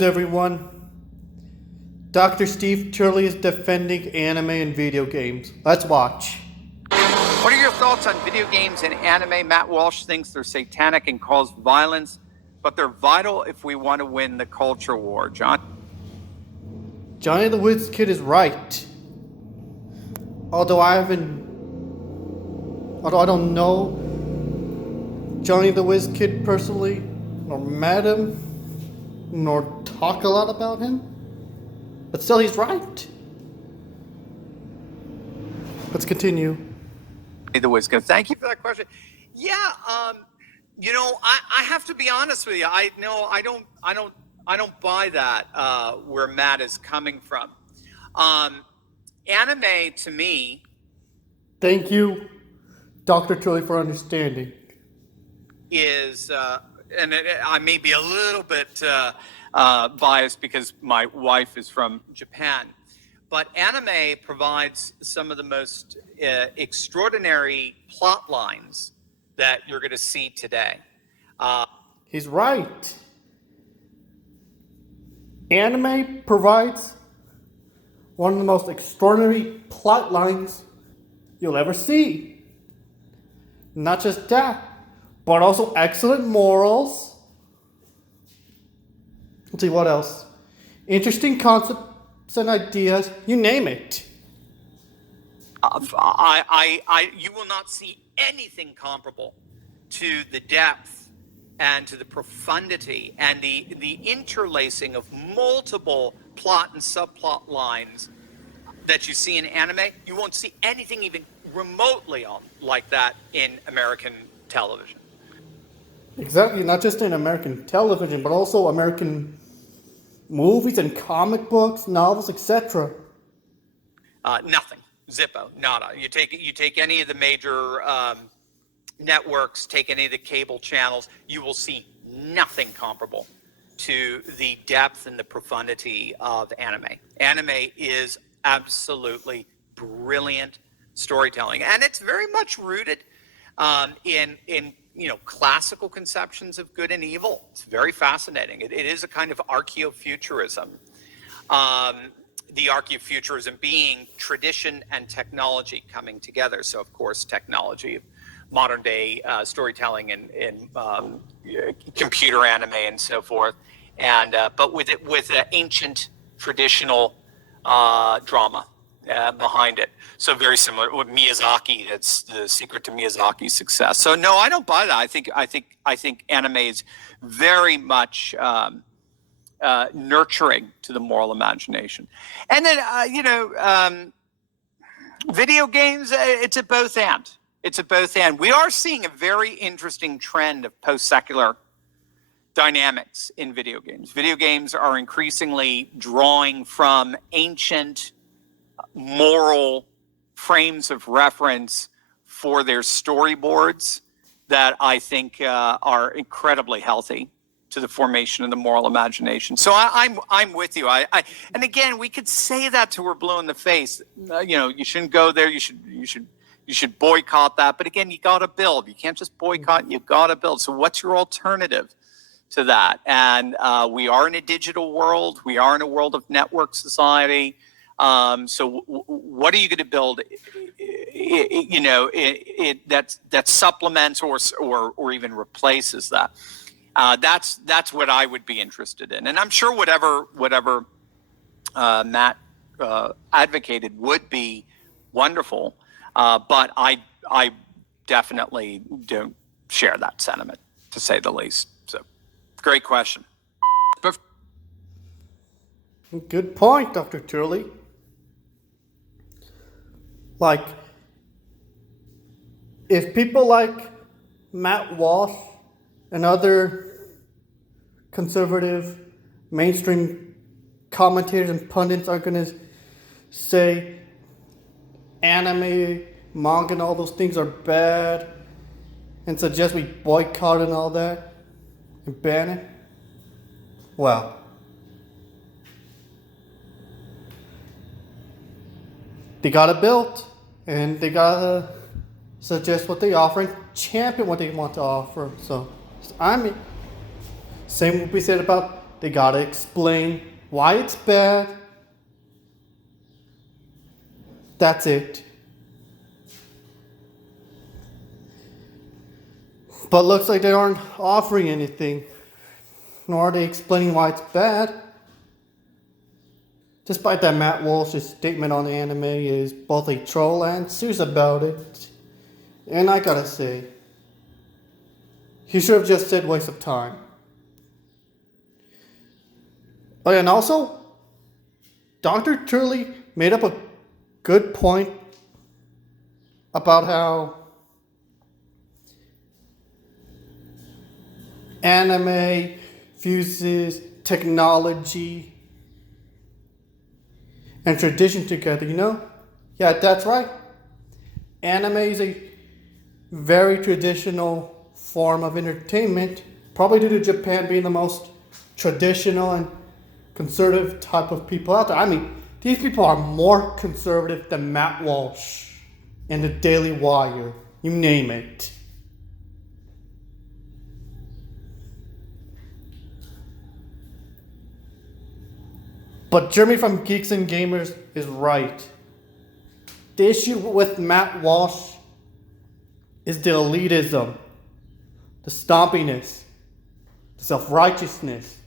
Everyone, Dr. Steve Turley is defending anime and video games. Let's watch. What are your thoughts on video games and anime? Matt Walsh thinks they're satanic and cause violence, but they're vital if we want to win the culture war. John? Johnny the Wiz Kid is right. Although I don't know Johnny the Wiz Kid personally, nor met him, nor talk a lot about him, but still he's right. Let's continue. The Wiz Kid. Thank you for that question. Yeah, I have to be honest with you. I don't buy that where Matt is coming from. Anime to me. Thank you, Dr. Turley, for understanding. Is I may be a little bit biased because my wife is from Japan, but anime provides some of the most extraordinary plot lines that you're going to see today. He's right. Anime provides one of the most extraordinary plot lines you'll ever see. Not just that, but also excellent morals. Let's see what else. Interesting concepts and ideas, you name it. You will not see anything comparable to the depth and to the profundity and the interlacing of multiple plot and subplot lines that you see in anime. You won't see anything even remotely like that in American television. Exactly, not just in American television, but also American movies and comic books, novels, etc. Nothing. Zippo. Nada. You take any of the major networks, take any of the cable channels, you will see nothing comparable to the depth and the profundity of anime. Anime is absolutely brilliant storytelling, and it's very much rooted in classical conceptions of good and evil. It's very fascinating. It is a kind of archaeofuturism. The archaeofuturism being tradition and technology coming together. So, of course, technology, modern day storytelling and computer anime and so forth, and but with ancient traditional drama behind it. So very similar with Miyazaki. That's the secret to Miyazaki's success. So no, I don't buy that. I think anime is very much nurturing to the moral imagination. And then video games. It's a both and. It's a both and. We are seeing a very interesting trend of post-secular dynamics in video games. Video games are increasingly drawing from ancient moral frames of reference for their storyboards that I think are incredibly healthy to the formation of the moral imagination. So I'm with you. And again, we could say that till we're blue in the face. You shouldn't go there. You should boycott that. But again, you got to build. You can't just boycott. You got to build. So what's your alternative to that? And we are in a digital world. We are in a world of network society. So what are you going to build? That supplements or even replaces that. That's what I would be interested in, and I'm sure whatever Matt advocated would be wonderful. But I definitely don't share that sentiment, to say the least. So, great question. Good point, Dr. Turley. Like, if people like Matt Walsh and other conservative mainstream commentators and pundits are going to say anime, manga, and all those things are bad and suggest we boycott and all that and ban it, well, they got it built, and they gotta suggest what they offer and champion what they want to offer. So, I mean, same would be said about they gotta explain why it's bad. That's it. But looks like they aren't offering anything, nor are they explaining why it's bad. Despite that Matt Walsh's statement on the anime is both a troll and serious about it. And I gotta say, he should have just said waste of time. Oh yeah, and also, Dr. Turley made up a good point about how anime fuses technology and tradition together, you know? Yeah, that's right. Anime is a very traditional form of entertainment, probably due to Japan being the most traditional and conservative type of people out there. I mean, these people are more conservative than Matt Walsh and the Daily Wire, you name it. But Jeremy from Geeks and Gamers is right. The issue with Matt Walsh is the elitism, the stompiness, the self-righteousness,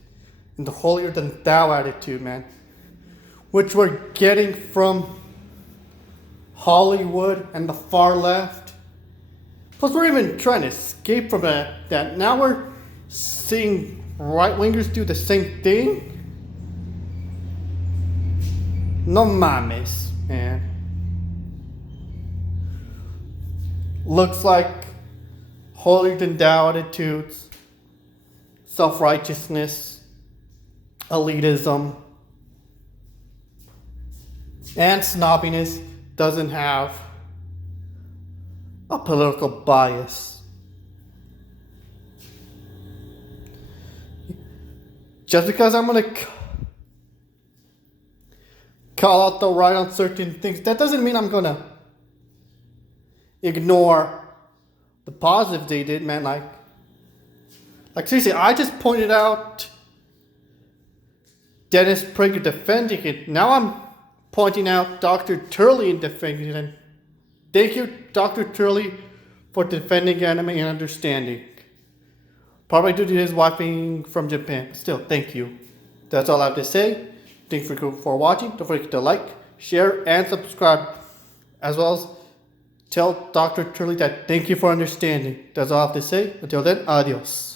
and the holier-than-thou attitude, man, which we're getting from Hollywood and the far left. Plus, we're even trying to escape from that. Now we're seeing right-wingers do the same thing. No mames, man. Looks like holier-than-thou attitudes, self-righteousness, elitism, and snobbiness doesn't have a political bias. Just because I'm gonna call out the right on certain things, that doesn't mean I'm gonna ignore the positives they did, man. Like seriously, I just pointed out Dennis Prager defending it. Now I'm pointing out Dr. Turley and defending it. And thank you, Dr. Turley, for defending anime and understanding. Probably due to his wife being from Japan. Still, thank you. That's all I have to say. Thanks for watching. Don't forget to like, share, and subscribe. As well as tell Dr. Turley that thank you for understanding. That's all I have to say. Until then, adios.